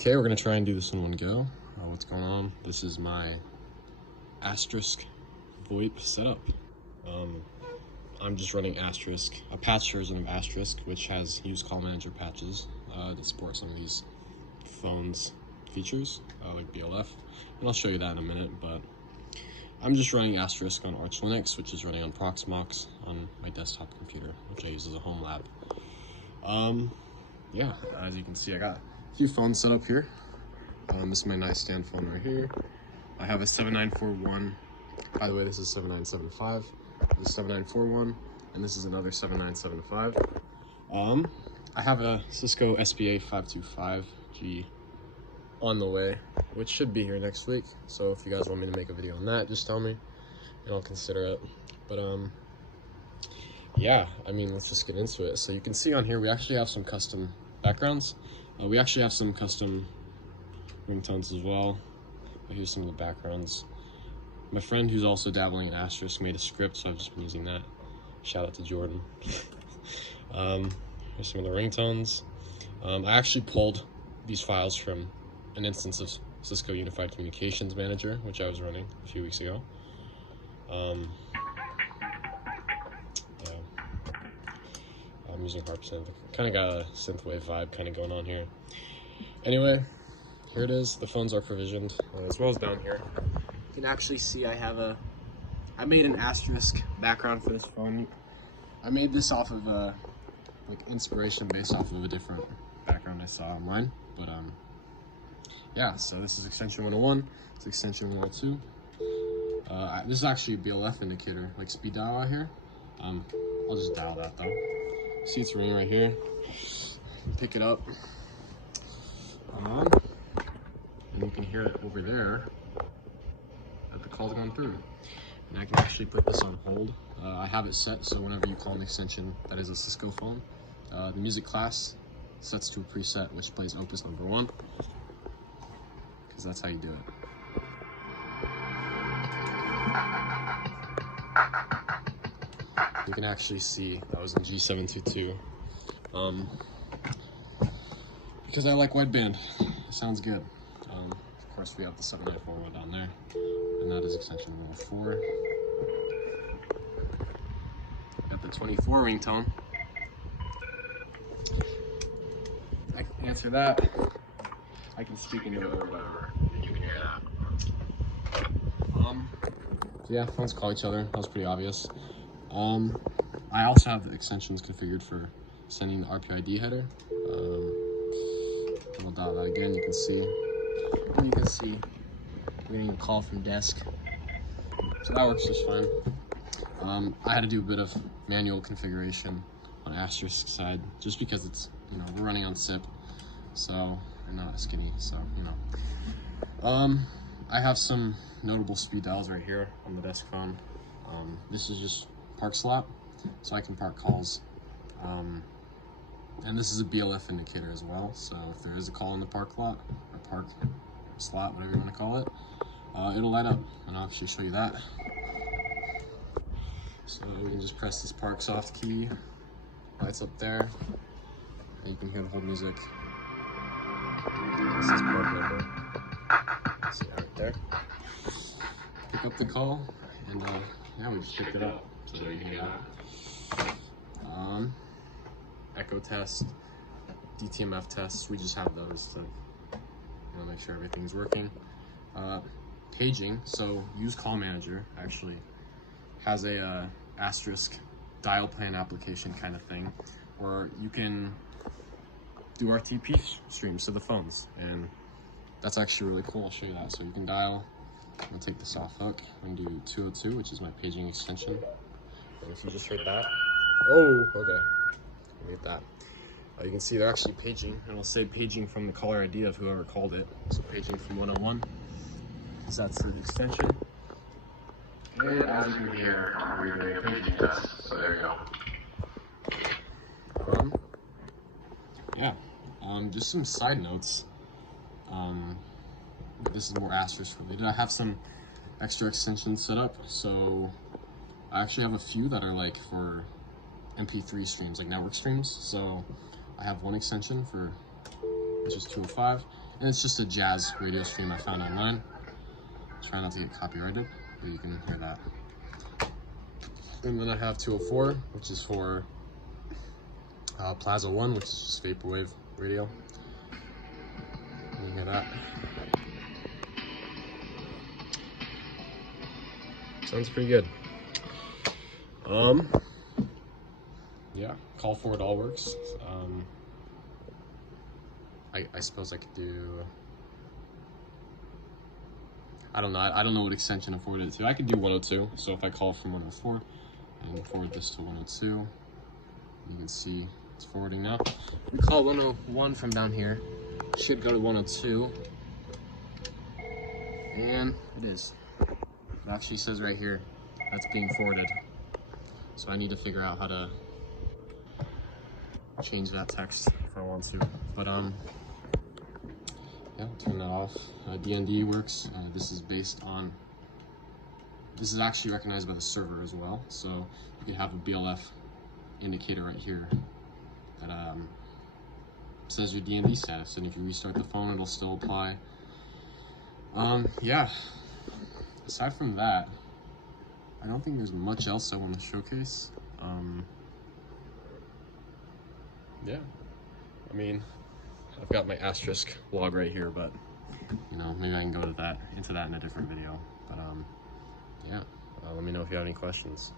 Okay, we're gonna try and do this in one go. What's going on? This is my Asterisk VoIP setup. I'm just running Asterisk, a patch version of Asterisk, which has USECALLMANAGER patches to support some of these phones features, like BLF. And I'll show you that in a minute, but I'm just running Asterisk on Arch Linux, which is running on Proxmox on my desktop computer, which I use as a home lab. Yeah, as you can see, I got a few phones set up here. This is my nightstand phone right here. I have a 7941. By the way, this is 7975. This is 7941, and this is another 7975. I have a Cisco SPA 525G on the way, which should be here next week. So if you guys want me to make a video on that, just tell me, and I'll consider it. But yeah, I mean, let's just get into it. So you can see on here, we actually have some custom backgrounds. We actually have some custom ringtones as well. Here's some of the backgrounds. My friend who's also dabbling in Asterisk made a script, so I've just been using that. Shout out to Jordan. Here's some of the ringtones. I actually pulled these files from an instance of Cisco Unified Communications Manager, which I was running a few weeks ago. I'm using harp synth. Kind of got a synthwave vibe kind of going on here. Anyway, here it is. The phones are provisioned, as well as down here. You can actually see I made an Asterisk background for this phone. I made this off of like inspiration based off of a different background I saw online. But yeah, so this is extension 101. It's extension 102. This is actually a BLF indicator, like speed dial out here. I'll just dial that though. See, it's ringing right here. Pick it up. And you can hear it over there that the call's going through. And I can actually put this on hold. I have it set so whenever you call an extension that is a Cisco phone, the music class sets to a preset which plays Opus number 1, because that's how you do it. You can actually see that was in G722. Because I like wideband, it sounds good. Of course, we have the 7941 down there, and that is extension 104. Got the 24 ringtone. I can answer that. I can speak into it or whatever. You can hear that. So yeah, phones call each other. That was pretty obvious. I also have the extensions configured for sending the RPID header. I'll dial that again. You can see. And you can see we're getting a call from desk, so that works just fine. I had to do a bit of manual configuration on Asterisk side, just because it's, you know, we're running on SIP, so we're not skinny, so you know. I have some notable speed dials right here on the desk phone. This is just park slot, so I can park calls. And this is a BLF indicator as well, so if there is a call in the park lot, or park slot, whatever you want to call it, it'll light up, and I'll actually show you that. So we can just press this park soft key, lights up there, and you can hear the whole music. This is park number. See that right there. Pick up the call, and yeah, we just picked it up. So there you hear that. Echo test, DTMF tests, we just have those to, you know, make sure everything's working. Paging, so USECALLMANAGER actually has a Asterisk dial plan application kind of thing, where you can do RTP streams to the phones, and that's actually really cool. I'll show you that. So you can dial. I'm gonna take this off hook and do 202, which is my paging extension. And if you just heard that, oh, okay. Mute that. You can see they're actually paging, and it'll say paging from the caller ID of whoever called it. So paging from 101, so that's the extension. And as you can hear, we're doing a paging test, so there you go. Yeah, just some side notes. This is more Asterisk related. I have some extra extensions set up, so I actually have a few that are like for MP3 streams, like network streams. So I have one extension for, which is 205, And it's just a jazz radio stream I found online. Try not to get copyrighted, but you can hear that. And then I have 204, which is for Plaza 1, which is just vaporwave radio. You can hear that. Sounds pretty good. Yeah, call forward all works. I suppose I could do, I don't know what extension to forward it to. I could do 102. So if I call from 104 and forward this to 102, you can see it's forwarding now. If we call 101 from down here, it should go to 102. And it is. It actually says right here, that's being forwarded. So I need to figure out how to change that text if I want to. But yeah, I'll turn that off. DND works. This is actually recognized by the server as well. So you can have a BLF indicator right here that says your DND status, and if you restart the phone, it'll still apply. Yeah. Aside from that, I don't think there's much else I want to showcase. Yeah, I mean, I've got my Asterisk log right here, but you know, maybe I can go into that in a different video. But yeah, let me know if you have any questions.